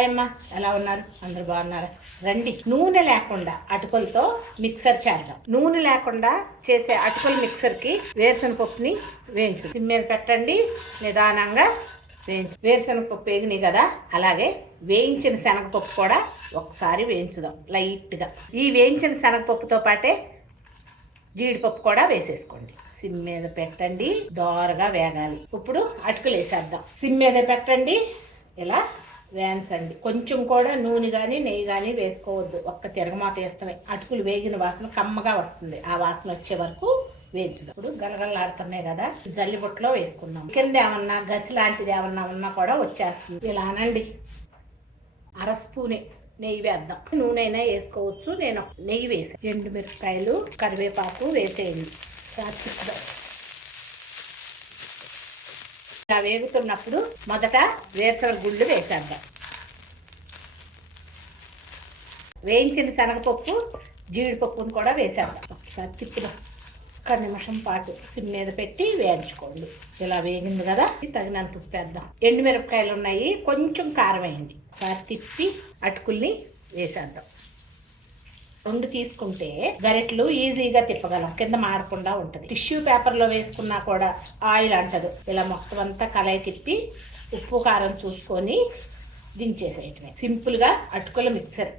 Hi ఎలా ఉన్నారు? అందరు బాగున్నారా? రండి. నూనె లేకుండా అటుకులతో మిక్సర్ చేద్దాం. నూనె లేకుండా చేసే అటుకుల మిక్సర్కి వేరుశనగ పప్పుని వేయించు. సిమ్ మీద పెట్టండి. నిదానంగా వేయించు. వేరుశనగ పప్పు వేగినాయి కదా అలాగే వేయించిన శనగపప్పు కూడా ఒకసారి వేయించుదాం లైట్గా. ఈ వేయించిన శనగపప్పుతో పాటే జీడిపప్పు కూడా వేసేసుకోండి. సిమ్ మీద పెట్టండి. దోరగా వేగాలి. ఇప్పుడు అటుకులు వేసేద్దాం. సిమ్ మీద పెట్టండి. ఇలా వేయించండి కొంచెం కూడా నూనె కానీ నెయ్యి కానీ వేసుకోవద్దు. ఒక్క తిరగమాట వేస్తామే. అటుకులు వేగిన వాసన కమ్మగా వస్తుంది. ఆ వాసన వచ్చే వరకు వేయించుదాం. ఇప్పుడు గలగలలాడుతున్నాయి కదా జల్లిబుట్టలో వేసుకున్నాం కింద ఏమన్నా గసి లాంటిది ఏమన్నా ఉన్నా కూడా వచ్చేస్తుంది. ఇలా అనండి. అర స్పూనే నెయ్యి వేద్దాం. నూనె అయినా వేసుకోవచ్చు. నేను నెయ్యి వేసి ఎండు మిరపకాయలు కరివేపాకు వేసేయండి. ఒకసారి ఇలా వేగుతున్నప్పుడు మొదట వేరుశనగ గుళ్ళు వేసేద్దాం. వేయించిన శనగపప్పు జీడిపప్పును కూడా వేసేద్దాం. ఒకసారి తిప్పుదాం ఒక్క నిమిషం పాటు సిమ్ మీద పెట్టి వేయించుకోండి. ఇలా వేగింది కదా తగినంత ఉప్పు వేద్దాం. ఎండు మిరపకాయలు ఉన్నాయి కొంచెం కారం వేయండి. ఒకసారి తిప్పి అటుకుల్ని వేసేద్దాం. రెండు తీసుకుంటే గరిటలు ఈజీగా తిప్పగలం. కింద మాడకుండా ఉంటుంది. టిష్యూ పేపర్లో వేసుకున్నా కూడా ఆయిల్ అంటదు. ఇలా మొత్తం అంతా కలాయి తిప్పి ఉప్పు కారం చూసుకొని దించేసేయటమే. సింపుల్గా అటుకుల మిక్సర్.